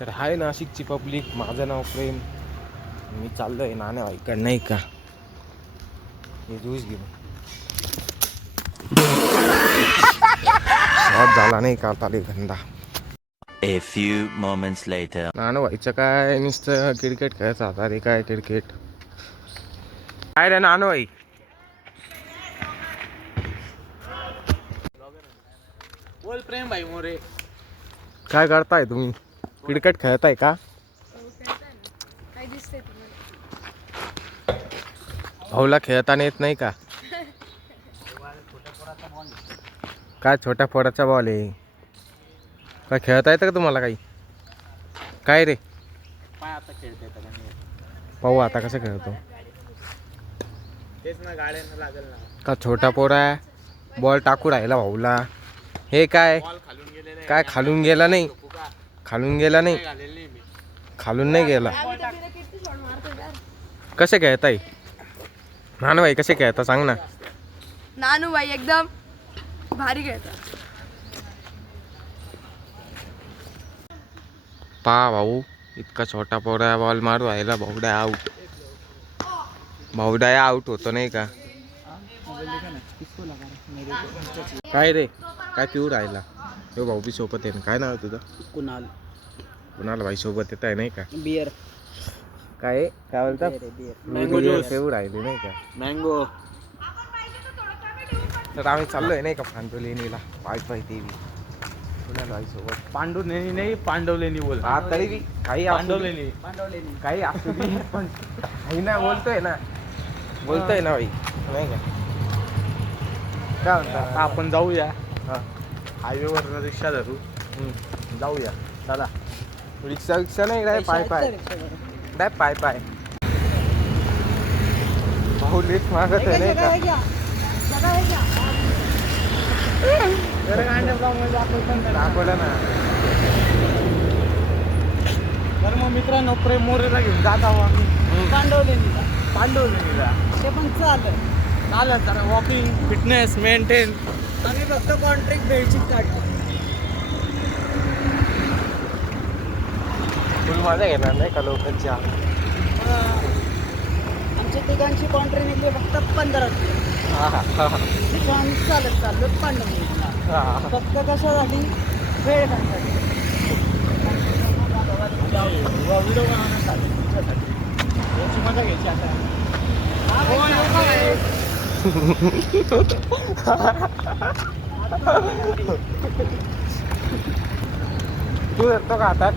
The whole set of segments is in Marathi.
तर हाय नाशिकची पब्लिक, माझं नाव प्रेम. मी चाललोय नाणेवाईकडे नाही का, हे ज्यूस घेऊन. शॉट झाला नाही का आता गंदा. A few moments later. नाणेवाईचं काय नुसतं क्रिकेट खेळायचं आता रे. काय क्रिकेट काय रे नाणेवाई. बोल प्रेम भाई मोरे. काय करताय तुम्ही? क्रिकेट खेळताय का? काय दिसतंय तुम्हाला? भाऊला खेळताना येत नाही का? काय छोट्या पोराचा बॉल आहे? काय खेळता येतं का तुम्हाला काही? काय रे पाय आता खेळते का नाही? पाहू आता कसं खेळतो. तेच ना, गाड्यांना लागेल ना. का छोटा पोरा बॉल टाकू राहिला भाऊला. हे काय बॉल खालून गेलेला आहे. काय खालून गेला नाही? खालून गेला नाही, घालेल नाही मी. खालून नाही गेला. कसे खेळताय नानू भाई? कसे खेळता सांग ना. नानू भाई एकदम भारी खेळतात. पा भाऊ इतका छोटा पोरा बॉल मारू राहिला. भाऊडा आउट. भाऊडा आउट होतो नाही का? काय रे काय पिऊ राहिला? हो भाऊ बी सोबत आहे ना. काय नाव आहे तुझं? कुणाल. कुणाल भाई सोबत येत आहे नाही का? बियर. काय काय बोलतात? Mango juice. पिऊ राहिले नाही का? मँगो. तर आम्ही चाललोय नाही का फांडोलेनीला. पाय पाय देवी कुणाल भाई सोबत. पांडुलेनी नाही, पांडवलेनी बोल. हा तरी बी काही असू दे. पांडवलेनी. काही असू दे पण काही ना बोलतोय ना भाई नाही का? काय म्हणता? आता आपण जाऊया हा हायवेवर, रिक्षा धरू, जाऊया. चला. रिक्षा रिक्षा नाही डाय पाय पाय डाय पाय पाय. भाऊ लिफ्ट मागत आहे नाही का? दाखवलं ना. तर मग मित्रांनो, प्रेम मोरेला घेऊन जात आहो आम्ही पांडवलेनीला. पांडवलेनीला ते पण चालत जरा वॉकिंग, फिटनेस मेंटेन. आम्ही फक्त कॉन्ट्रॅक्ट बेडशीट काढतो. फुल मजा घेणार नाही का लोकांच्या? आमच्या तिघांची कॉन्ट्रॅक्ट निघली फक्त 15 रुपये. हा हा हा आम्ही चालत चाललो पांडवलेनीला. हा. फक्त कशासाठी? वेळ काढण्यासाठी. व्हिडिओ बनवण्यासाठी, तुमच्यासाठी. याची मजा घ्यायची आता. तू धरतो का हातात?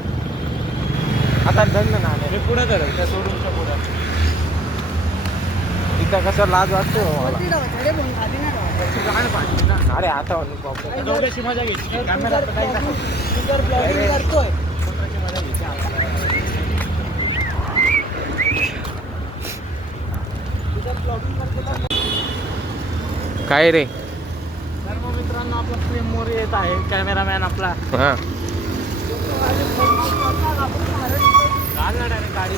हातात धर ना नाणे. मी पुढे धरेल त्या सोडूनच्या पुढे. इथं कसं लाज वाटते हो मला. वरती ढवळे म्हणून खाली नाही राहत. त्याची गाण पाहिजे ना. अरे आता प्रॉब्लेम. दोघांची मजा घ्यायची. कॅमेरा तू जर ब्लॉगिंग करतोय मजा घ्यायची आपल्याला. काय रे? तर मग मित्रांनो, आपला प्रेम मोरे येत आहे, कॅमेरामॅन आपला. हा चालला डायरेक्ट गाडी.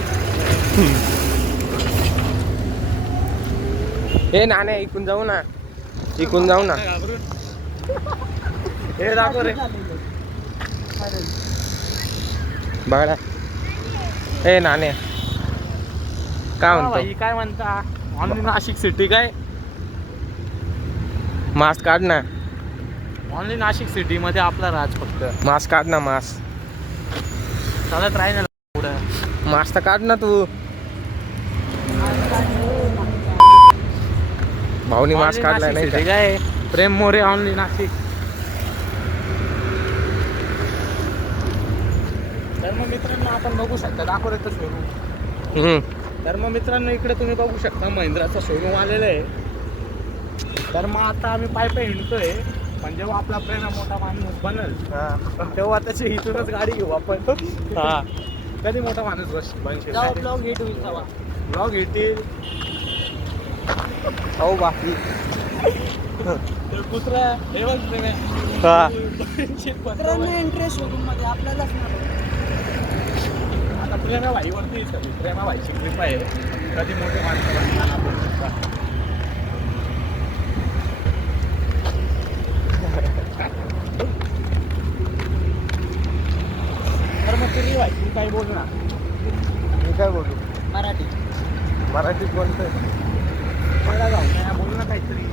हे नाणे इकून जाऊ ना. इकून जाऊ ना. घाबरून. हे दाखव रे. बघा हे नाणे काय हा म्हणतो? भाई, काय म्हणता? ऑनली नाशिक सिटी काय? मास्क काढ ना. ऑनली नाशिक सिटी मध्ये आपला राज फक्त. मास्क काढ ना. मास्क चालत राही ना पुढं. मास्क तर काढ ना तू. भाऊनी मास्क काढलाय नाही सिटी का? काय? प्रेम मोरे ऑनली नाशिक. तर मग मित्रांनो, आपण बघू शकता, दाखव रे शोरूम. तर मग मित्रांनो, इकडे तुम्ही बघू शकता महिंद्राचा शोरूम आलेला आहे. तर मग आता आम्ही पाय पाय हिंडतोय. पण जेव्हा आपला प्रेम मोठा माणूस बनेल तेव्हा त्याची इथूनच गाडी घेऊ आपण. हा कधी मोठा माणूस बनशील? ब्लॉग हिट होईल तेव्हा. ब्लॉग येतील. हो बाकी तर कुत्रा हे बघ प्रेम आहे. हा मित्रांनो, एंट्री शोरूम मध्ये आपल्यालाच नाही. आता प्रेमा भाईवरती प्रेमा भाईची कृपा आहे. कधी मोठे माणसं बनणार आपण. तर मग नाही भाई तू काय बोल ना. मी काय बोलू? मराठी मराठीत बोलतोय. मला जाऊ ना बोल ना काहीतरी.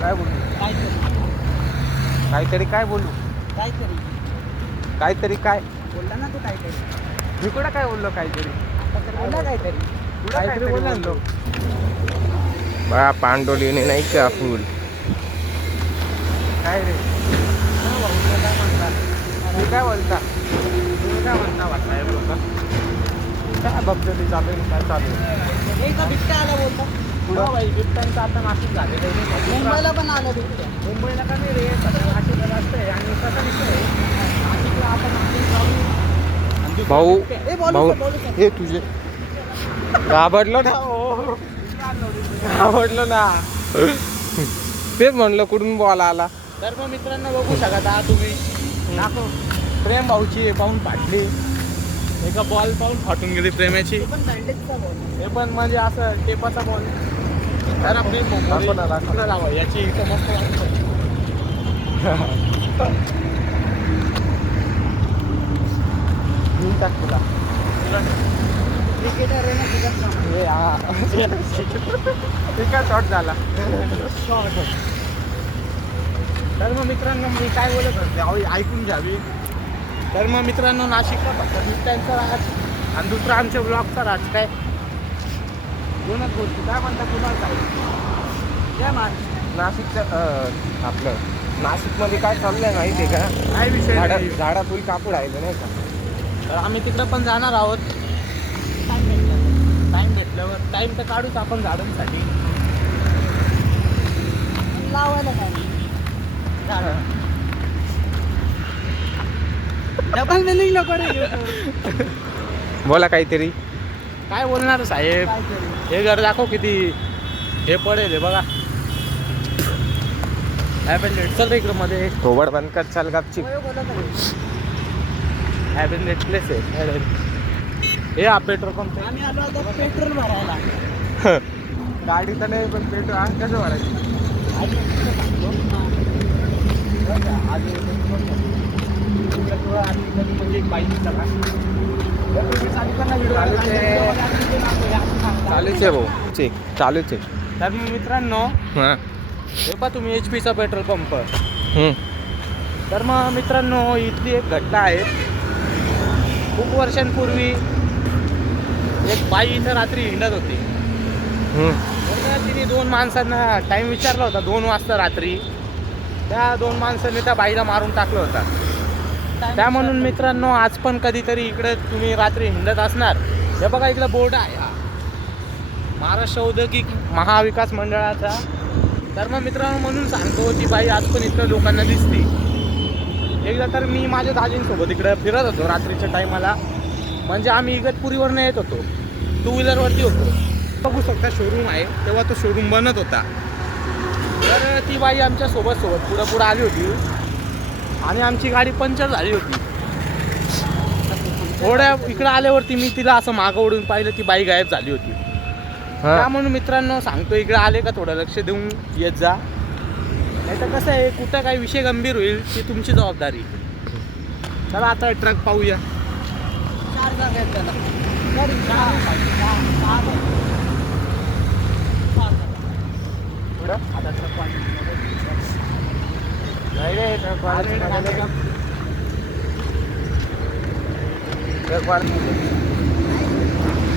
काय बोलू? काहीतरी काहीतरी काय बोलू? काहीतरी काहीतरी काय? बोलला ना तू काहीतरी. मी कुठं काय बोललो काहीतरी? आता तर बोलला काहीतरी. काहीतरी बोलला ना तो. बा पांडोलीने नाही का फुल. काय रे? तुम्ही काय बोलता? तुम्ही काय म्हणता बा साहेब लोक? काय बघतो चालू आहे काय चालू आहे? एकदा बिबट्या आला बोलता. हो भाई बिबट्यांचं आता नाशिक झालेलं आहे. मुंबईला पण आलं बिबट्या. मुंबईला का नाही रे सध्या नाशिकला जास्त आहे आणि कसा विषय आहे नाशिकला आपण नाशिक जाऊन आणि दुसऱ्या भाऊ बिबट्या- भाऊ बोलू सर. हे तुझे घाबरलो ना हो. घाबरलो ना. तेच म्हणलं कुठून बॉल आला. तर मग मित्रांनो बघू शकता हा तुम्ही दाखव प्रेम भाऊची हे पाहून फाटली. एका बॉल पाहून फाटून गेली प्रेमाची. पण बँडेजचा बॉल. हे पण म्हणजे असं टेपाचा बॉल. तर आपली दाखव ना, दाखव. इकडं लावा याची इथं मस्त वाटतं. घेऊन टाक तुला. क्रिकेटर आहे ना तिथं काम. हे हा. ते काय शॉट झाला. तर मग मित्रांनो मी काय बोलत होते अहो ऐकून घ्यावी. तर मग मित्रांनो नाशिकला फक्त बिबट्यांचा राज आणि दुसरा आमच्या ब्लॉगचा राज काय दोनच गोष्टी काय म्हणतात तुम्हाला काय या मार. नाशिकचं आपलं नाशिकमध्ये काय चाललंय माहिती आहे का? काय विषय नाही. झाडा फुल कापूड आहे नाही का? तर आम्ही तिकडं पण जाणार आहोत. टाईम भेटल्यावर टाईम तर काढूच आपण झाडांसाठी. लावायला काय डबल मिनिंग नको रे. बोला काहीतरी. काय बोलणार साहेब काहीतरी. हे घर दाखव किती हे पडेल हे बघा. चल रे इकडं मध्ये थोबड बंद कर चाल गपची. होय, बोलत आहे. हॅपी नेट प्लेस आहे. हे हा पेट्रोल पंप आम्ही आलो आता पेट्रोल भरायला. गाडी तर नाही पण पेट्रोल कसं भरायचं? म्हणजे एक बाईक चालूच आहे भाऊ. ठीक चालूच आहे. तर मग मित्रांनो हां. हे पहा तुम्ही HP चा पेट्रोल पंप. तर मग मित्रांनो इथली एक घटना आहे. खूप वर्षांपूर्वी एक बाई इथं रात्री हिंडत होती. तर तिने 2 माणसांना टाईम विचारला होता 2 वाजता रात्री. त्या 2 माणसांनी त्या बाईला मारून टाकलं होतं. त्या म्हणून मित्रांनो आज पण कधीतरी इकडे तुम्ही रात्री हिंडत असणार. हे बघा इकडे बोर्ड आहे हा महाराष्ट्र औद्योगिक महाविकास मंडळाचा. तर मग मित्रांनो म्हणून सांगतो ती बाई आज पण इकडे लोकांना दिसते. एकदा तर मी माझ्या दाजींसोबत इकडे फिरत होतो रात्रीच्या टायमाला. म्हणजे आम्ही इगतपुरीवरनं येत होतो 2 व्हीलरवरती होतो. बघू शकता शोरूम आहे तेव्हा तो शोरूम बनत होता. तर ती बाई आमच्या सोबत पुढं आली होती आणि आमची गाडी पंक्चर झाली होती. थोड्या इकडं आल्यावरती मी तिला असं मागं ओढून पाहिलं ती बाई गायब झाली होती. त्या म्हणून मित्रांनो सांगतो इकडे आले का थोडं लक्ष देऊन येत जा. नाही तर कसं आहे कुठं काही विषय गंभीर होईल ती तुमची जबाबदारी. चला आता ट्रक पाहूया. 4 जागा आहेत त्याला. आता ट्रक नाही रे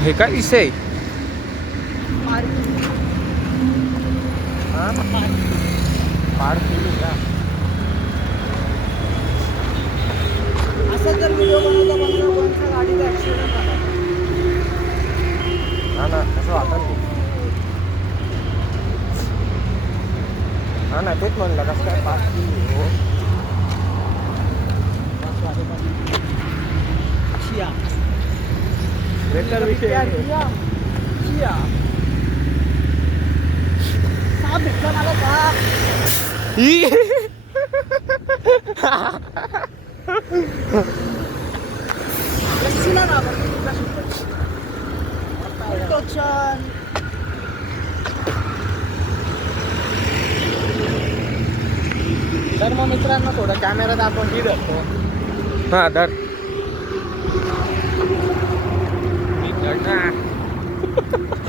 हे काय विषय? असं जर व्हिडिओ बनवता कोणत्या गाडीचा ॲक्सिडेंट झाला. हा ना कसं वाटत नाही. हा ना तेच म्हणलं कसं काय पास केली हो. शिया. बेटर विषय आहे. शिया. साप भेटला मला साप. शिला ना छान. तर मग मित्रांनो थोडा कॅमेरा दाखवून मी धरतो. हा धर.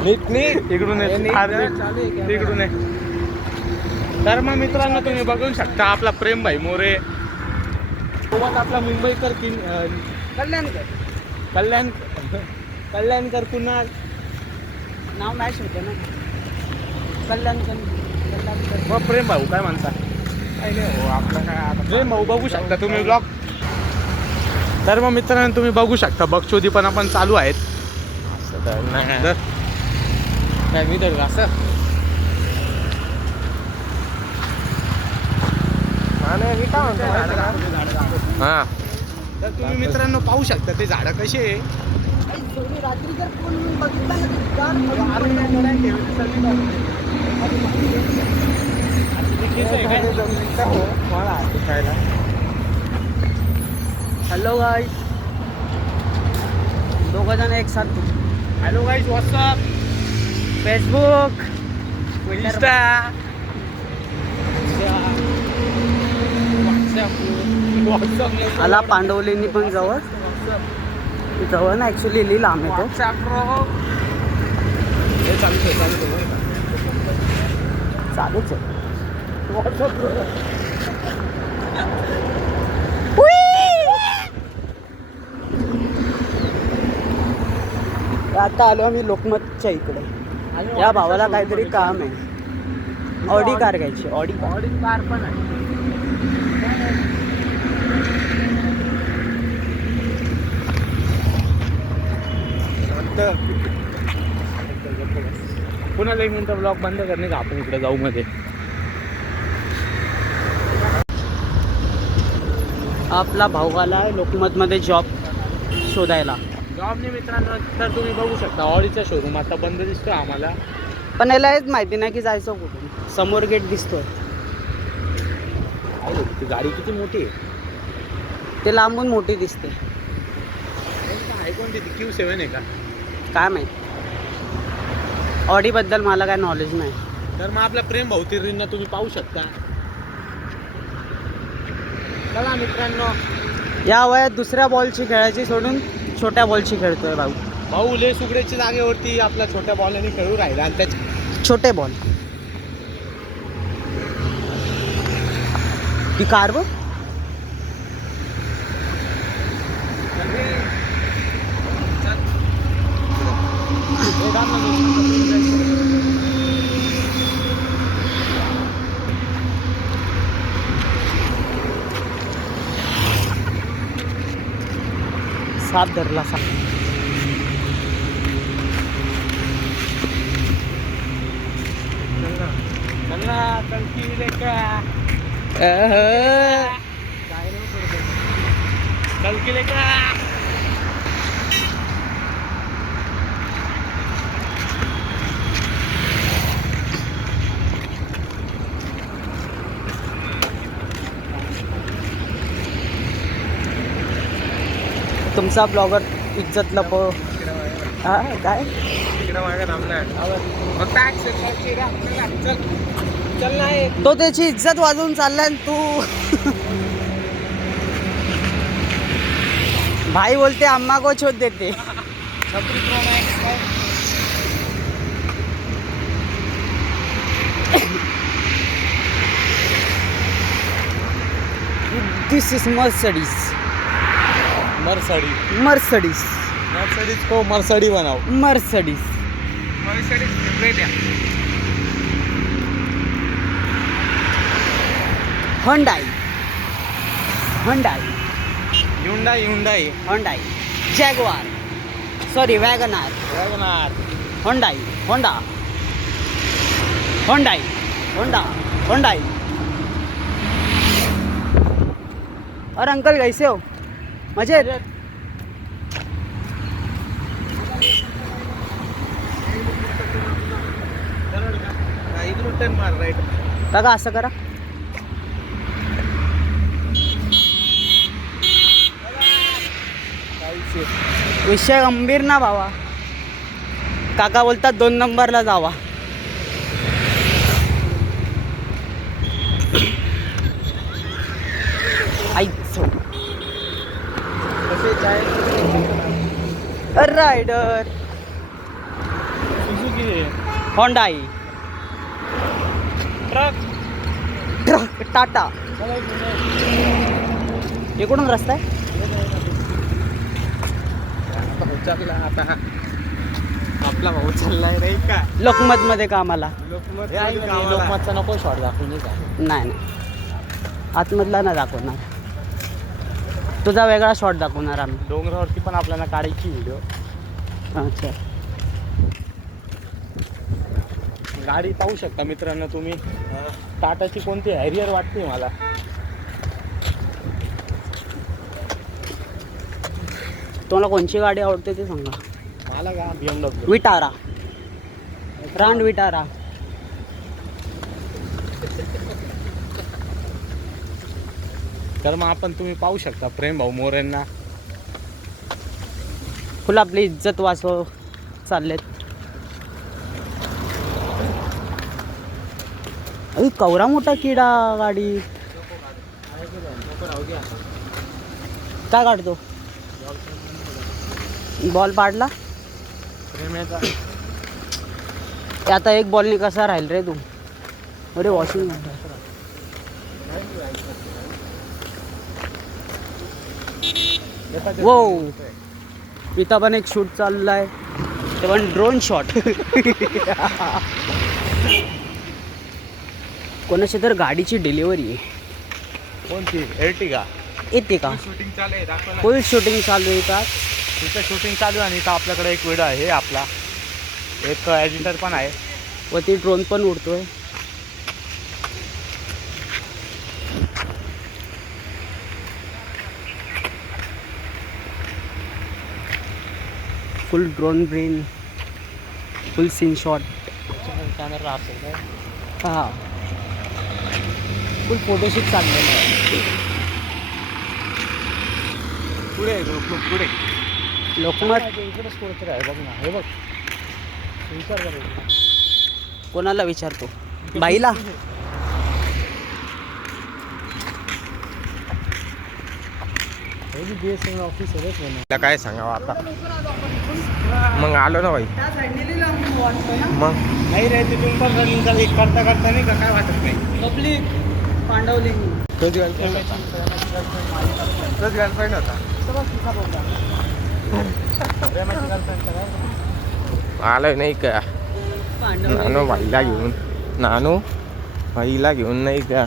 नीट नीट इकडून आहे. तिकडून आहे. तर मग मित्रांनो तुम्ही बघू शकता आपला प्रेमभाई मोरे सोबत आपला मुंबईकर कल्याणकर कुणाल नाव मॅच होतं ना कल्याणकर. मग प्रेम भाऊ काय म्हणता? काही नाही हो आपलं काय आता प्रेम भाऊ बघू शकता तुम्ही ब्लॉग. तर मग मित्रांनो तुम्ही बघू शकता बगचोदी पण आपण चालू आहेत. असं तर नाही तर काय मी तर असं नाही मी काय म्हणतो माहिती का? हां तर तुम्ही मित्रांनो पाहू शकता ते झाडं कसे आहे. रात्री जर कोण बघितला ना तर हॅलो गाईस, दोघं जण एक साथ hello guys WhatsApp Facebook Insta WhatsApp आला पांडवलीनी पण जवळ जवळ ना ॲक्च्युली लिहिला आम्ही तो हे चालू चालूच आहे. आता आलो आम्ही लोकमतच्या इकडे. या भावाला काहीतरी काम आहे. ऑडी कार घ्यायची. ऑडी कार पण आहे. पुन्हा एक मिनटं ब्लॉग बंद करणे का आपण इकडे जाऊ मध्ये. आपला भाऊ आला आहे लोकमतमध्ये जॉब शोधायला. जॉबने मित्रांनो तर तुम्ही बघू शकता ऑडीचा शोरूम आता बंद दिसतो आम्हाला. पण याला हेच माहिती नाही की जायचं कुठून. समोर गेट दिसतोय. ती गाडी किती मोठी आहे. ते लांबून मोठी दिसते. आहे कोणती ती Q7 आहे का? काय माहिती. ऑडीबद्दल मला काय नॉलेज नाही. तर मग आपल्या प्रेम भाऊतीरींना तुम्ही पाहू शकता. चला मित्रांनो या वयात दुसऱ्या बॉलची खेळायची सोडून छोट्या बॉलची खेळतोय भाऊ. भाऊ ले सुगड्याच्या जागेवरती आपल्या छोट्या बॉलने खेळू राहिला आणि त्याच्या छोटे बॉल. ती कार बघ. साप धरला साप. कलकिले का तुमचा ब्लॉगर इज्जत लपो. हा काय तिकडं मागे थांबलाय चल नाही तो त्याची इज्जत वाजवून चाललाय आणि तू भाई बोलते अम्मा को छोड़ देते. This is Mercedes. Mercedes Mercedes Mercedes को मर्सडी बनाओ. मर्सडीज. मर्सडीज फेवरेट आहे. Hyundai. Hyundai. Hyundai Hyundai Hyundai. Jaguar. Sorry Wagon R. Wagon R. Hyundai. Honda. Hyundai. Honda. Hyundai. और अंकल कैसे हो? मजेत. इकडून टर्न मार राईट. बघा असं करा. विषय गंभीर ना भावा. काका बोलतात 2 नंबरला जावा. आईच कसे चाय rider Suzuki Hyundai truck truck Tata इकडून रस्ता आहे चालला आता आपला भाऊ चाललाय रे का लोकमत मध्ये कामाला लोकमतचा नको शॉट दाखवून का नाही नाही आतमधला नाही दाखवणार तुझा वेगळा शॉट दाखवणार आम्ही डोंगरावरती पण आपल्याला काढायची व्हिडिओ अच्छा गाडी पाहू शकता मित्रांनो तुम्ही टाटाची कोणती हॅरियर वाटते मला तुम्हाला कोणची गाडी आवडते ते सांगा मला का BMW विटारा ग्रँड विटारा तर मग आपण तुम्ही पाहू शकता प्रेम भाऊ मोरेंना फुल आपली इज्जत वाचव चाललेत अरे कवरा मोठा किडा गाडी काय काढतो बॉल पाडला प्रेमेचा आता एक बॉलनी कसा राहील रे तू अरे वॉशिंग वो इथं पण एक शूट चाललाय ते पण ड्रोन शॉट कोणाची तर गाडीची डिलिव्हरी आहे कोणती एर्टिगा येते का शूटिंग चालू आहे दाखवलं फुल शूटिंग चालू आहे का तिथं शूटिंग चालू आहे आणि इथं आपल्याकडे एक व्हिडिओ आहे आपला एक एडिटर पण आहे व ती ड्रोन पण उडतोय full drone brain full scene shot camera असेल काय हा फुल फोटोशूट चाललेलं आहे पुढे पुढे लोकमत इकडेच कुठे आहे बघ ना हे बघ विचार करायचं कोणाला विचारतो बाईला BSNL ऑफिस आहे काय सांगावं आता मग आलो ना भाई मग नाही रे तिथून पण रनिंग चालू करता करता नाही का काय वाटत नाही पब्लिक पांडवली तोच गर्लफ्रेंड होता आलोय नाही का नानू भाईला घेऊन नानू भाईला घेऊन नाही का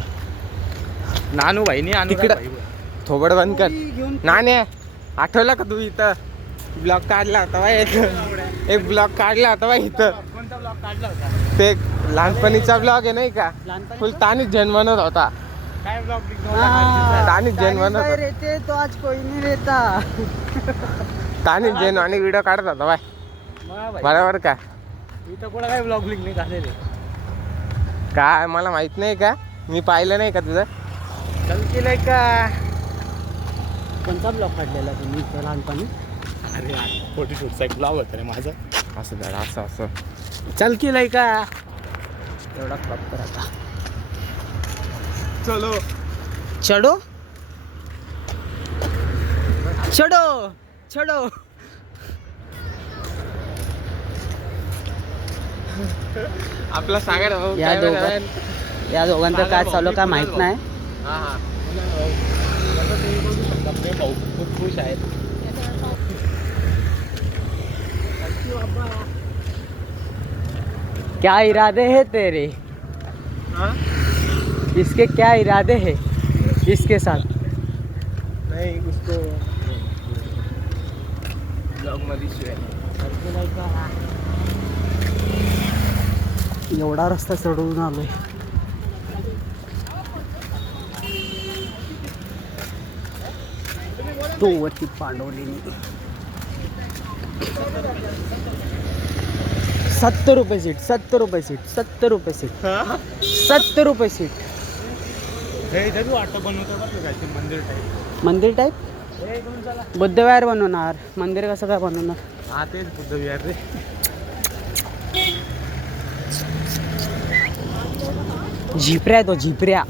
नानू भाई नाही तिकडं थोबड बंद कर नाने आठवलं का तू इथं ब्लॉग काढला होता बा एक ब्लॉग काढला होता बा इथं कोणता ब्लॉग काढला होता ते लहानपणीचा ब्लॉग आहे नाही का फुल तानीच जन्मनत होता काय ब्लॉग तानीच जन्मनत होता रहते तो आज कोई नहीं रहता तानीच जन्म आणि व्हिडिओ काढत होता बाय बरोबर का इथं कुठं काय ब्लॉग लिंक नाही झालेले काय मला माहित नाही का मी पाहिलं नाही का तुझं चल केलंय का कोणता ब्लॉग काढलेला तुम्ही इथं लहानपणी अरे यार फोटोशूटचा एक ब्लॉग होता रे माझा असं धड असं चल केलंय का एवढा क्रॉप कर आता चलो चढो चढो चढो आपला सागर भाऊ या दोघांचं काय चालू काय माहित नाही भाऊ खूप खुश आहेत क्या इरादे हैं तेरे इसके क्या इरादे हैं इसके साथ नाही उसको ब्लॉग मध्ये एवढा रस्ता चढवून आलोय तो वरती पांडवलीने 70 रुपये सीट 70 रुपये सीट 70 रुपये सीट 70 रुपये सीट हे इथं बी वाटतं बनवतं बरं काय ते मंदिर टाईप मंदिर टाईप हे घेऊन चला बुद्धविहार बनवणार मंदिर कसं काय बनवणार हा तेच बुद्ध विहार रे झिपऱ्या आहे तो झिपऱ्या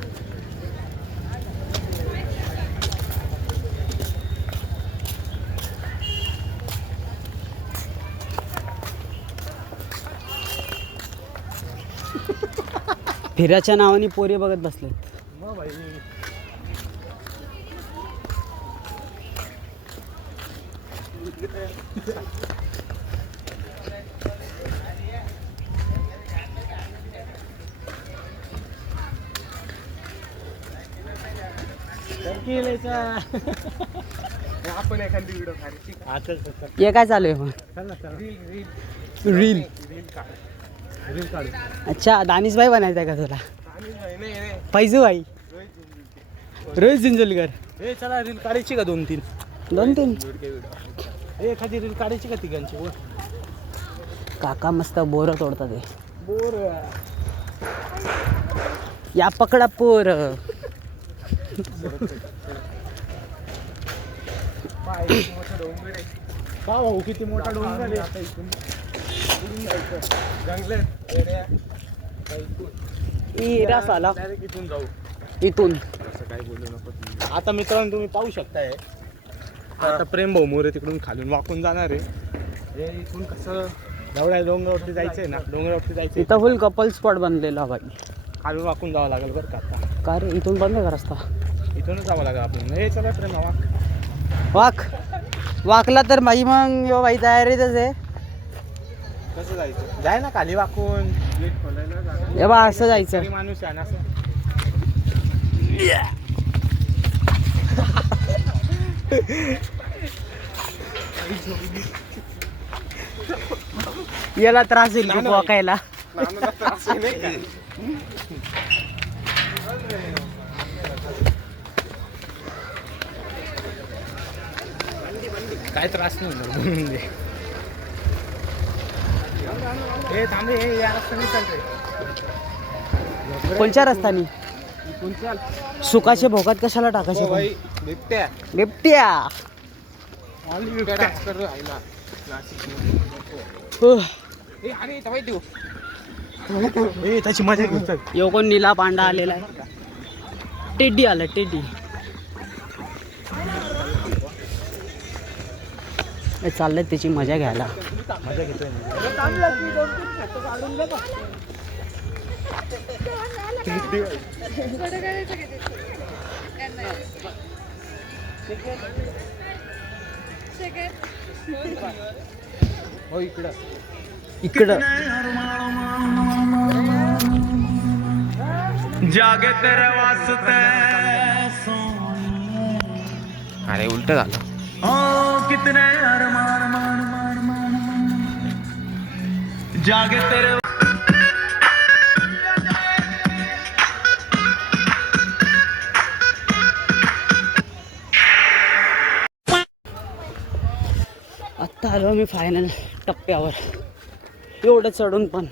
फिराच्या नावाने पोरी बघत बसलेत. मग भाई आपण एखादी व्हिडिओ काढायची. हे काय चालू आहे मग? रील. रील काढू. अच्छा दानिश भाई बनायचं आहे का तुला? फैजू भाई, रोहित जिंजलकर. हे चला रील काढायची का 2-3? 2-3 एखादी रील काढायची का तिघांची? बोल. काका मस्त बोर तोडतात ते. बोर या पकडा पोर. भाऊ किती मोठा डोंगर आहे. इरास आला इथून जाऊ. इथून. असं काय बोलू नको. आता मित्रांनो तुम्ही पाहू शकताय आता प्रेम भाऊ मोरे तिकडून खालून वाकून जाणार आहे. हे इथून कसं एवढ्या डोंगरावरती जायचंय ना, डोंगरावरती जायचंय. इथं फुल कपल स्पॉट बनलेला भाई. खालून वाकून जावं लागेल बरं का आता. का रे इथून बंद आहे का रस्ता? इथूनच जावं लागेल आपण. हे चला प्रेम भावा. वाकला तर भाई मग यो भाई तयारीतच आहे. कसं जायचं? जाय ना खाली वाकून. गेट खोलायला जागा. हे बा असं जायचं. तरी माणूस आहे ना असं. याला त्रास येईल खूप वाकायला. काय त्रास नाही होणार. हे थांबे, हे या रस्त्याने चालतंय. कोणत्या रस्त्याने? सुकाचे भोगात कशाला टाकायचे? भाई बिबट्या बिबट्या. डान्स कर राहिला नाशिक. अरे तवाई देऊ. त्याची मजा घेऊ. यो कोण नीला पांडा आलेला आहे. टेडी आला टेडी. चाललंय त्याची मजा घ्यायला. मजा घेतोय. हो इकडं इकडं जागे तेरे वास्ते. अरे उलट झालं. कितने अरमान मान मान मान जागे तेरे. आत्ता आलो मी फायनल टप्प्यावर. एवढं चढून पण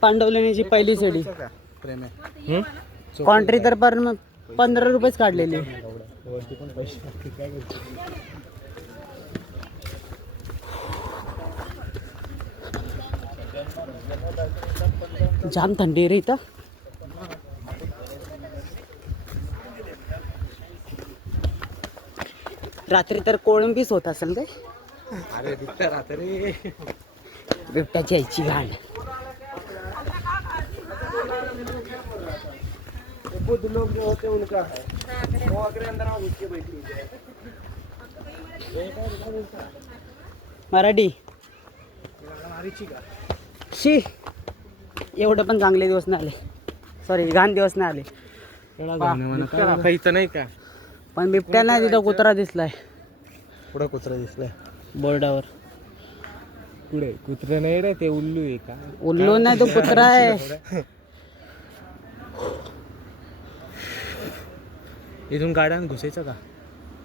पांडवलेण्याची पहिली चढी. प्रेम आहे. कॉन्ट्री तर पर 15 रुपयेच काढलेली. जाम थंडी रे इथं. रात्री तर कोळंबीच होत असेल ते. अरे बिबट्या राहते रे. बिबट्याची आईची घाण. बुद्ध लोग जो होते हैं उनका है वो अगर अंदर आओ उसके बैठी मराठी मारीची का. शी एवढे पण चांगले दिवस नाही आले. सॉरी घाण दिवस नाही आले. काही तर नाही का. पण बिबट्या नाही तिथं कुत्रा दिसलाय पुढं कुत्रा दिसलाय बोर्डावर. पुढे कुत्रा नाही रे, ते उल्लू आहे का. उल्लू नाही तो कुत्रा आहे. इथून गाड्यानं घुसायचं का.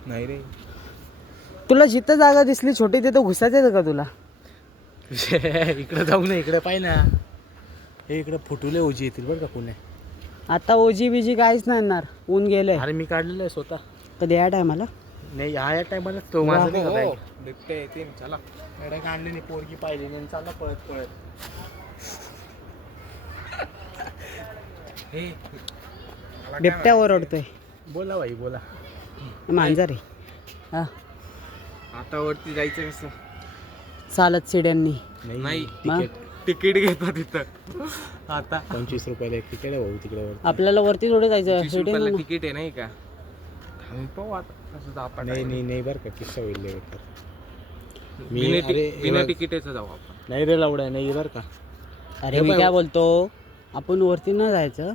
नाही रे. तुला जिथं जागा दिसली छोटी तिथं घुसायचं का तुला? इकडे जाऊ ना. इकडे पाय ना. हे इकडे फुटुले ओजी येतील बरं का पुणे. आता ओजी बिजी काहीच नाही येणार. ऊन गेलंय. अरे मी काढलेलं आहे स्वतः. कधी या टायमाला? नाही या टायमाला तो माझं नाही का. हो. बिबट्या येते चला. एवढ्या काढले नाही. पोरगी पाहिजे नाही. चालला पळत पळत. हे बिबट्या ओरडतोय. बोला भाई बोला. मांजर आहे. हा आता वरती जायचं कसं. चालत शिड्यांनी. नाही मग? तिकीट घेतात तिथं आता 25 रुपयाला एक तिकीट आहे भाऊ तिकडे वर. आपल्याला वरती थोडे जायचं 20 शिड्यांनी रुपयाला ना. तिकीट आहे नाही का पाहू आता कसं आपण नाही बरं का किस्सा होईल लय बेकार. बिना तिकिटाचं जाऊ आपण. नाही रे लावड्या नाही बरं का. अरे मी काय बोलतो, आपण वरती न जायचं,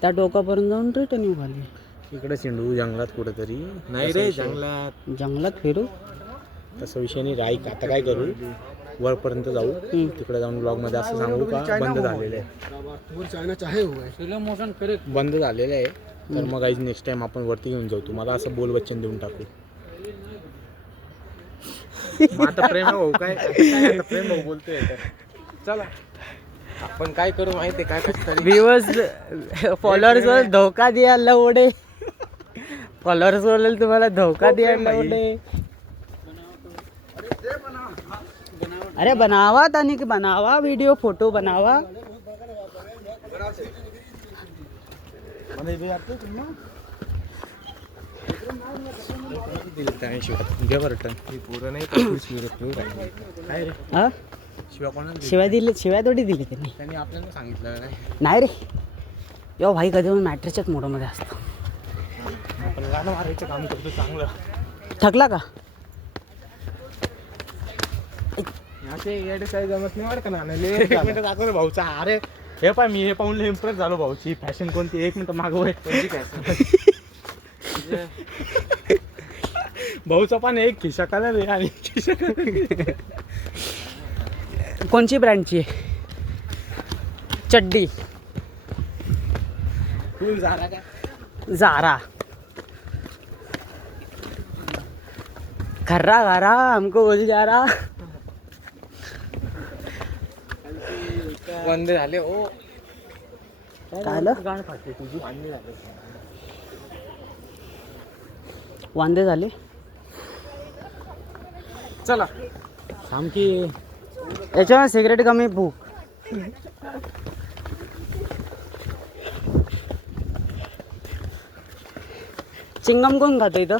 त्या टोकापर्यंत जाऊन रिटर्न येऊ खाली. इकडे चिंडू जंगलात कुठेतरी. नाही रे जंगलात जंगलात फिरू. तसं विषय नाही राईक. आता काय करू, वरपर्यंत जाऊ, तिकडे जाऊन ब्लॉग मध्ये असं सांगू का बंद झालेलं आहे, बंद झालेलं आहे. तर मग गाईज नेक्स्ट टाइम आपण वरती घेऊन जाऊ. तुम्हाला असं बोल वचन देऊन टाकू. मग आता प्रेम भाऊ काय आता प्रेम भाऊ बोलतोय तर चला आपण काय करू माहिती काय कसं व्ह्यूअर्स फॉलोअर्स वर धोका द्यायला लवडे. फॉलोअर्स वर तुम्हाला धोका द्यायला लवडे. अरे बनावा तानी की बनावा व्हिडिओ फोटो बनावा. पूर्ण नाही काय रे हा शिवा कोणाला शिवाय दिले, शिवाय थोडी दिली त्यांनी. त्यांनी आपल्याला सांगितलं नाही. नाही रे यो भाई कधी मॅट्रिकच्याच मोडमध्ये असतो. आपण गाणं मारायचं काम करतो चांगलं. थकला का? असे येडे काय जमत नाही बरं का ना एक मिनिट दाखव रे भाऊचा. अरे हे पाय मी हे पाहून लय इम्प्रेस झालो भाऊची फॅशन कोणती. एक मिनिट मागवय भाऊचा पण एक खिशा कलर आहे आणि खिशा कलर. कोणची ब्रँडची चड्डी? फुल झाला का जारा. खर्रा घरा हमको बोल जा रहा. बंद झाले हो. काय झालं? गाण फाटली तुझी. वांदे झाले. चला थांब की याच्यावर सिगरेट कमी भूक. चिंगम कोण खातो इथं?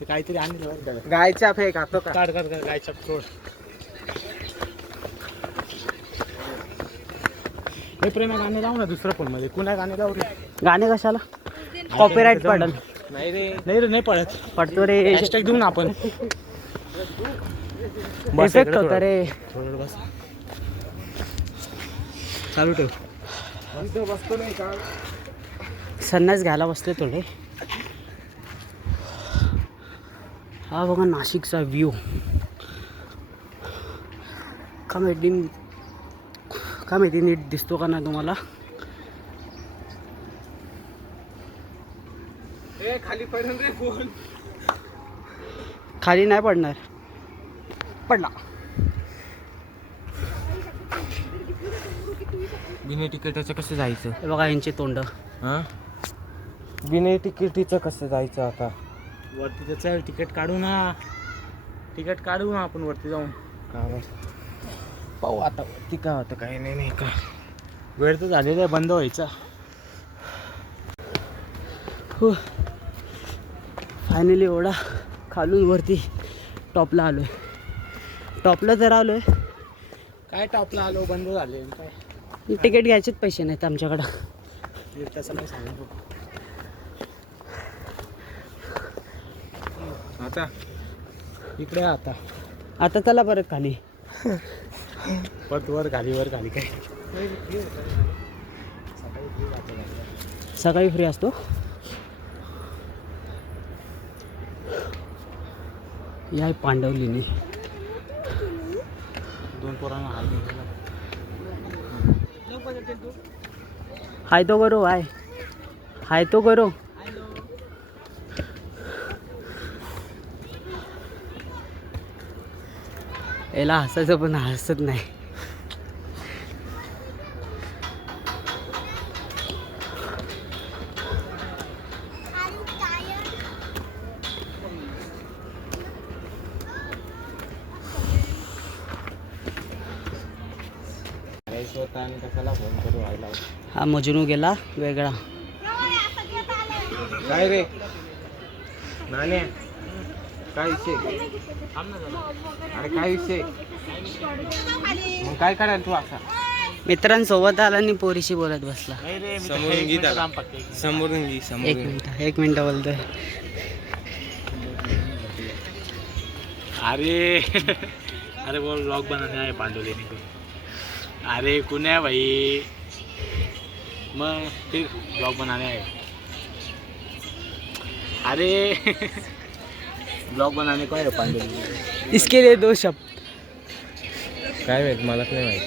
ते काहीतरी आणलं बरं का. गायच्या फेक खातो का? काढ गायच्या सोड. हे प्रेमा गाणे लावू ना दुसरं फोन मध्ये. कुणा गाणे लावू रे. गाणे कशाला? कॉपीराईट पडल. नाही रे नाही रे नाही पडत. पडतो रे. हॅशटॅग देऊ ना आपण. इफेक्ट होता रे. थोडं बस चालू ठेव. बसतो नाही का? संन्यास घ्यायला बसले थोडे. हा बघा नाशिकचा व्ह्यू. का माहिती नीट दिसतो का नाही तुम्हाला? खाली पडून रे फोन. खाली नाही पडणार. पडला. बिना तिकिटाचं कसं जायचं? हे बघा यांचे तोंड. हा बिना तिकिटीचं कसं जायचं आता? वरती तर चल तिकीट काढू ना. तिकीट काढू ना आपण वरती जाऊन. पाहू आता वरती काय होतं काय नाही का. वेळ तर झालेला आहे बंद व्हायचा. हो फायनली एवढा खालून वरती टॉपला आलोय. टॉपला तर आलोय. काय टॉपला आलो बंद झाले काय. तिकीट घ्यायचेच पैसे नाहीत आमच्याकडं. तसं नाही सांगू. आता इकडे आता आता चला परत खाली. परत वर खाली काय. सकाळी फ्री असतो. या पांडवलीने दोन पोरांना हाल निघाला. हाय तो करो. हाय तो करो. याला हसायचं पण हसत नाही. कशाला फोन करू व्हायला. हा मजनू गेला वेगळा. काय रे नाण्या काय विषय अरे काय विषय मग काय करायला तू असा मित्रांसोबत आला आणि पोरीशी बोलत बसला. समोरून घे त्याला. समोरून घे समोरून एक मिनिट बोलतोय. अरे अरे बोल ब्लॉग बनाने आहे पांडुले अरे कुण्या भाई मग फिर ब्लॉग बनाने आहे अरे ब्लॉग बनाने को है पांडुले. इसके लिए 2 शब्द. काय माहित मलाच नाही माहित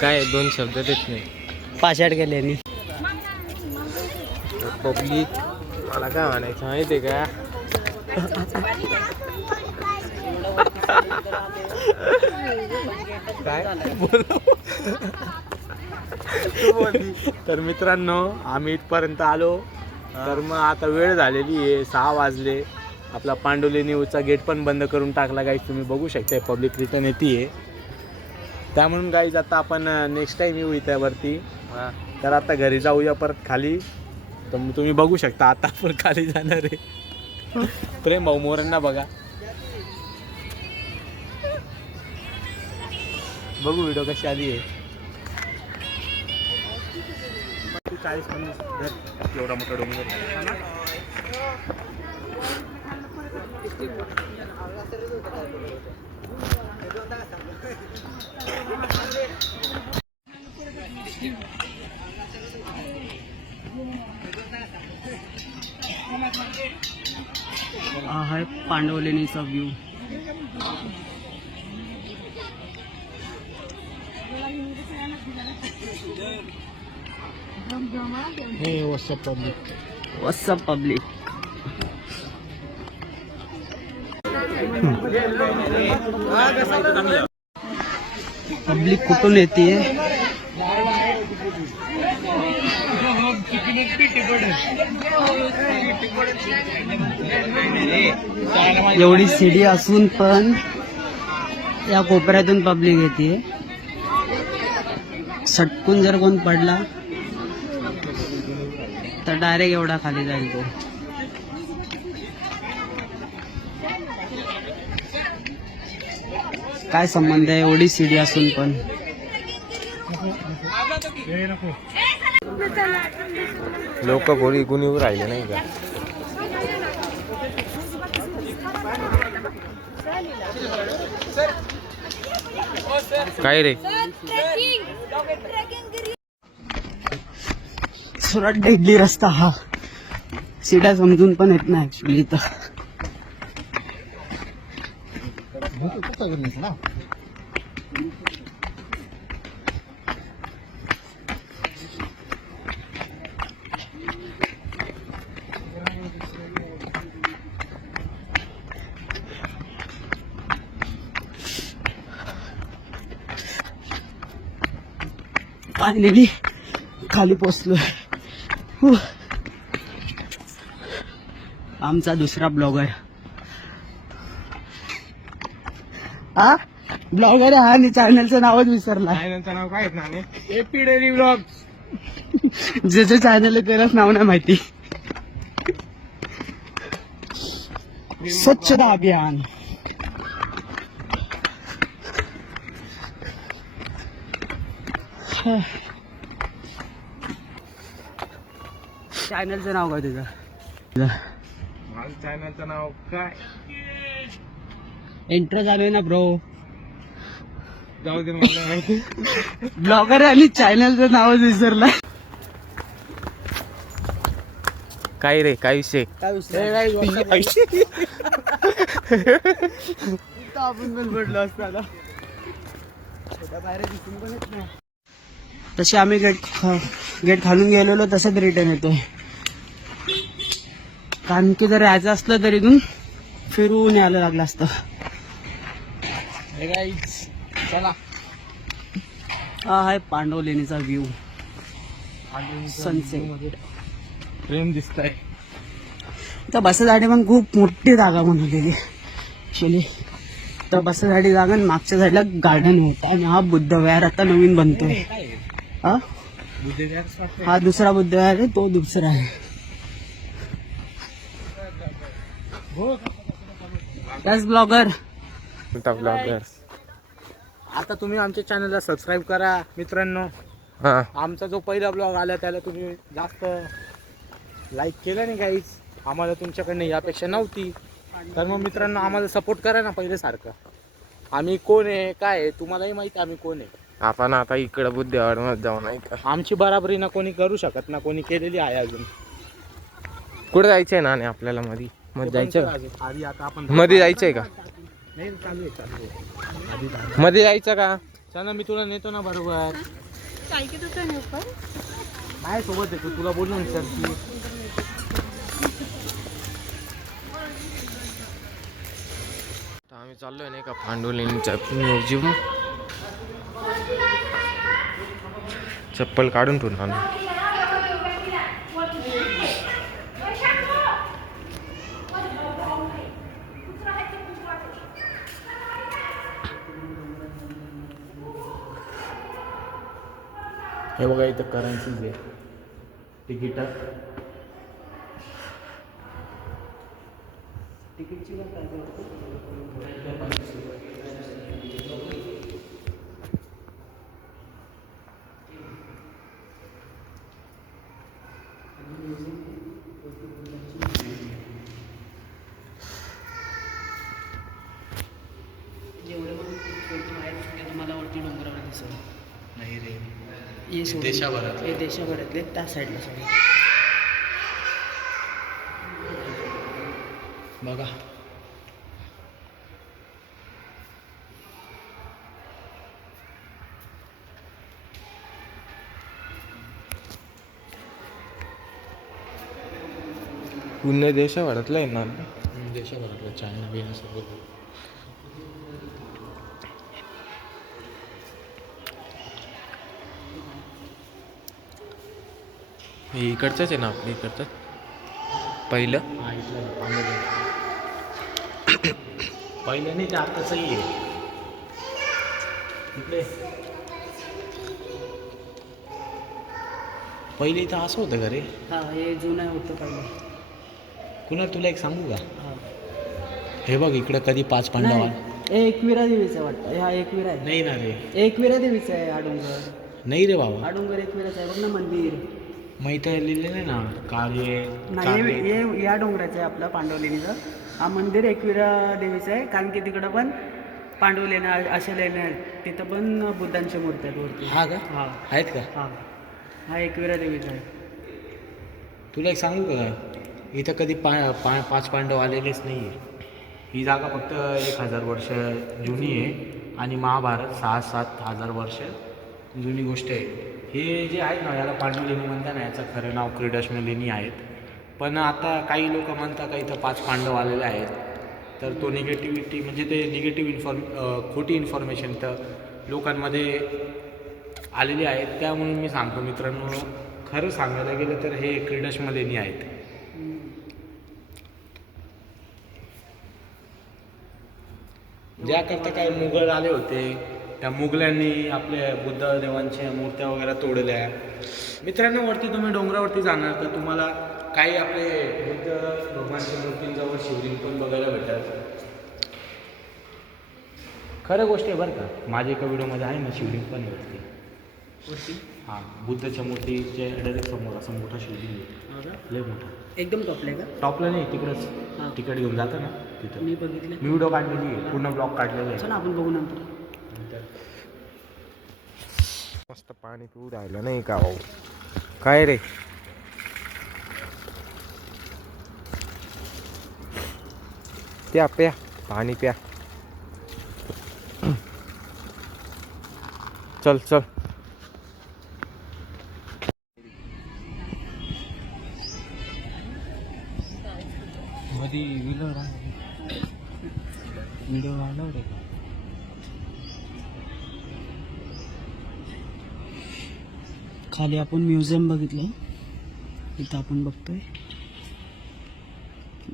काय 2 शब्द देत नाही. पाषाण केल्याने. पब्लिक मला काय म्हणायचं माहिती आहे का काय तर मित्रांनो आम्ही इथपर्यंत आलो. तर मग आता वेळ झालेली आहे 6 वाजले. आपला पांडुले न्यूजचा गेट पण बंद करून टाकला गाईज. तुम्ही बघू शकता पब्लिक रिटर्न येते. त्यामुळं गाईज आता आपण नेक्स्ट टाईम येऊ इथ्यावरती. तर आता घरी जाऊया परत खाली. तर मग तुम्ही बघू शकता आता आपण खाली जाणार आहे. प्रेम भाऊ मोरांना बघा. बघू व्हिडिओ कशी आली आहे. 40-50 एवढा मोठा डोंगर. हा आहे पांडवलेणीचा व्ह्यू. हे WhatsApp public. WhatsApp public. Public कुठून येते? एवढी सीडी असून पण या कोपऱ्यातून पब्लिक येते. सटकून जर कोण पडला तर डायरेक्ट एवढा खाली जाईल तो. काय संबंध आहे एवढी सीडी असून पण. लोक कोणी कुणी राहिले नाही का काय रे सुरत डेडली रस्ता हा. सीड्या समजून पण येत नाही ऍक्च्युली इथं. फायनली खाली पोचलोय. आमचा दुसरा ब्लॉगर. हा ब्लॉगर आहे आणि चॅनलचं नावच विसरला. चॅनलचं नाव काय ना एपी डेली ब्लॉग. ज्याचं चॅनल आहे त्यालाच नाव नाही माहिती. स्वच्छता अभियान. चॅनलचं नाव काय तुझं? माझं चॅनलचं नाव काय एंटर झालोय ना ब्रो. जाऊ दे मला माहिती. ब्लॉगर आणि चॅनलचं नावच विसरला. काय रे काय विषय काय आपण पण पडलो असताना. तसे आम्ही गेट खालून गेलेलो तसंच रिटर्न येतोय. कारण की जर यायचं असलं तरी इथून फिरून यायला लागलं असतं. चला हा आहे पांडवलेणीचा व्ह्यू. सनसेट. प्रेम दिसतंय. तर बसासाठी पण खूप मोठी जागा बनवलेली ऍक्च्युली. तर बसासाठी जागा आणि मागच्या साईडला गार्डन होतं. आणि हा बुद्धविहार आता नवीन बनतोय. हा दुसरा बुद्धविहार आहे तो दुसरा आहे. त्याच ब्लॉगर ब्लॉगर्स. आता तुम्ही आमच्या चॅनलला सबस्क्राईब करा मित्रांनो. हा आमचा जो पहिला ब्लॉग आला त्याला तुम्ही जास्त लाईक केलं नाही काहीच, आम्हाला तुमच्याकडनं यापेक्षा नव्हती. तर मग मित्रांनो आम्हाला सपोर्ट करा ना पहिल्यासारखं. आम्ही कोण आहे काय आहे तुम्हालाही माहिती आम्ही कोण आहे. आपण आता इकडं बुद्धेवाडमध्ये जाऊ नाही का. आमची बराबरी ना कोणी करू शकत ना कोणी केलेली आहे अजून. कुठं जायचंय ना आणि आपल्याला मध्ये जायचं का? आधी आता आपण मध्ये जायचंय का? नाही चालू आहे आधी मध्ये जायचं का? चला मी तुला नेतो ना बरोबर. काय की तुझं नेऊ पण काय सोबत आहे तुला बोललो ना सर की आता आम्ही चाललोय नाही का पांडुलेनीच्या म्युझियम. चप्पल काढून ठेवून आलो. हे बघा इथं करन्सीज आहे. तिकीट जेवढे पण फोटो आहेत ते तुम्हाला वरती डोंगरावर दिसेल. नाही रे हे सोडून देशाभरात. हे देशाभरातले त्या साईडला सगळे. बघा पुणे देशाभरातलं आहे ना. देशाभरातलं चायना बिना सगळं. हे इकडचंच आहे ना आपल्या इकडचं पहिलं. हा इथलं पहिलं नाही ते आत्ताचंही आहे इकडे. पहिले इथं असं होतं का रे? हा हे जुनं होतं पहिलं. कुणाला तुला एक सांगू का? हा हे बघ इकडं कधी 5 पांडव आले. नाही हे एकविरा देवीचं वाटतं. हा एकविरा आहे. नाही ना रे. एकविरा देवीचं आहे हा डोंगर. नाही रे बाबा. हा डोंगर एकविराचा आहे बघ ना मंदिर. माहिती आहे लिहिलेलं आहे ना कार्य नाही हे या डोंगराचं आहे आपलं पांडवलेणीचं. हा मंदिर एकविरा देवीचं आहे कारण की तिकडं पण पांडवलेण्या अशा लेण्या आहेत. तिथं पण बुद्धांच्या मूर्त्या आहेत वरती. हा का? हा आहेत का? हा हा एकविरा देवीचा आहे. तुला एक सांगू का? इथं कधी 5 पांडव आलेलेच नाही आहे. ही जागा फक्त 1000 वर्ष जुनी आहे आणि महाभारत 6-7 हजार वर्ष जुनी गोष्ट आहे. हे जे आहेत ना याला पांडवलेणी म्हणतात ना, याचं खरं नाव क्रीडाश्म लेणी आहेत. पण आता काही लोक म्हणतात का इथं 5 पांडव आलेले आहेत. तर तो निगेटिव्हिटी म्हणजे ते निगेटिव्ह खोटी इन्फॉर्मेशन तर लोकांमध्ये आलेली आहेत. त्यामुळे मी सांगतो मित्रांनो, खरं सांगायला गेलं तर हे क्रीडाश्म लेणी आहेत. ज्याकरता काय मुघल आले होते, त्या मुघलांनी आपल्या बुद्ध देवांच्या मूर्त्या वगैरे तोडल्या. मित्रांनो वरती तुम्ही डोंगरावरती जाणार तर तुम्हाला काही आपले बुद्ध भगवानच्या मूर्तींजवळ शिवलिंग पण बघायला भेटतात. खरं गोष्ट आहे बरं का. माझ्या एका व्हिडिओमध्ये आहे ना शिवलिंग पण आहे वरती. हां बुद्धच्या मूर्तीचे डायरेक्ट समोर असं मोठा शिवलिंग आहे. लय मोठा एकदम टॉपला आहे का? टॉपला नाही तिकडंच हां तिकडे घेऊन जातं ना तिथं. मी बघितलं. मी व्हिडिओ काढलेली आहे, पूर्ण ब्लॉग काढलेला आहे. चला आपण बघू नंतर. मस्त पाणी पिऊ राहिलं नाही का भाऊ. काय रे प्या प्या पाणी प्या. चल चल. मध्ये व्हिडिओ अलाउड आहे का? खाली आपण म्युझियम बघितलं. इथं आपण बघतोय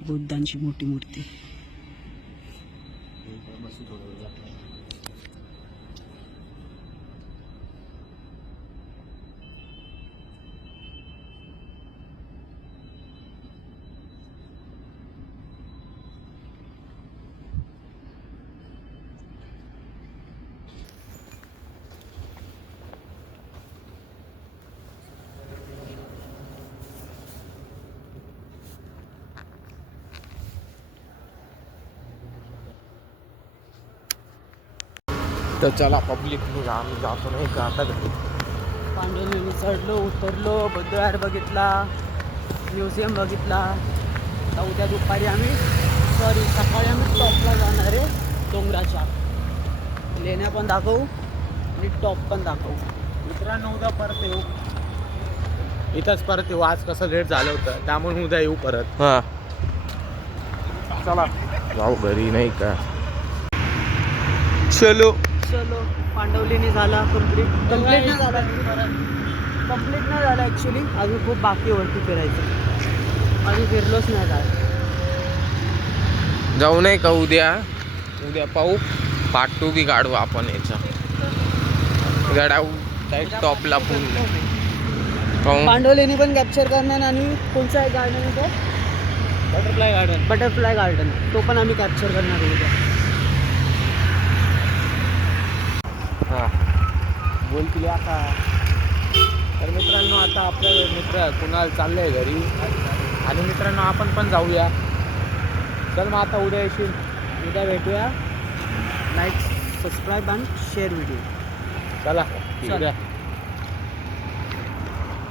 बुद्धांची मोठी मूर्ती. तर चला पब्लिक आम्ही जातो नाही का आता घरी. पांडवलेणी चढलो उतरलो बुद्धविहार बघितला म्युझियम बघितला. आता उद्या दुपारी सकाळी आम्ही टॉपला जाणार आहे डोंगराच्या. लेण्या पण दाखवू आणि टॉप पण दाखवू. मित्रांनो उद्या परत येऊ इथंच परत येऊ. आज कसं लेट झालं होतं त्यामुळे उद्या येऊ परत. हा चला जाऊ घरी नाही का. चलो पांडवलेणी झाला कंप्लीट नाही झाला ॲक्च्युली. अजून खूप बाकी वरती फिरायचं. अजून फिरलोच नाही काय. जाऊ नाही का उद्या पाहू पार्ट 2 बी काढू आपण याचा. गडाऊ टॉपला पूर्ण पांडवलेणी पण कॅप्चर करणार आणि कोणचा आहे गार्डन आहे तो बटरफ्लाय गार्डन तो पण आम्ही कॅप्चर करणार आहे उद्या. हा बोलतील आता. तर मित्रांनो आता आपले मित्र कुणाल चाललंय घरी आणि मित्रांनो आपण पण जाऊया. चल मग आता उद्या येशील. उद्या भेटूया. लाईक सबस्क्राईब आणि शेअर व्हिडिओ. चला चल. उद्या.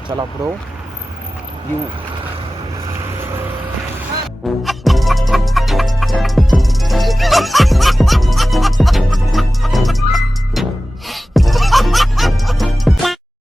चला ब्रो येऊ.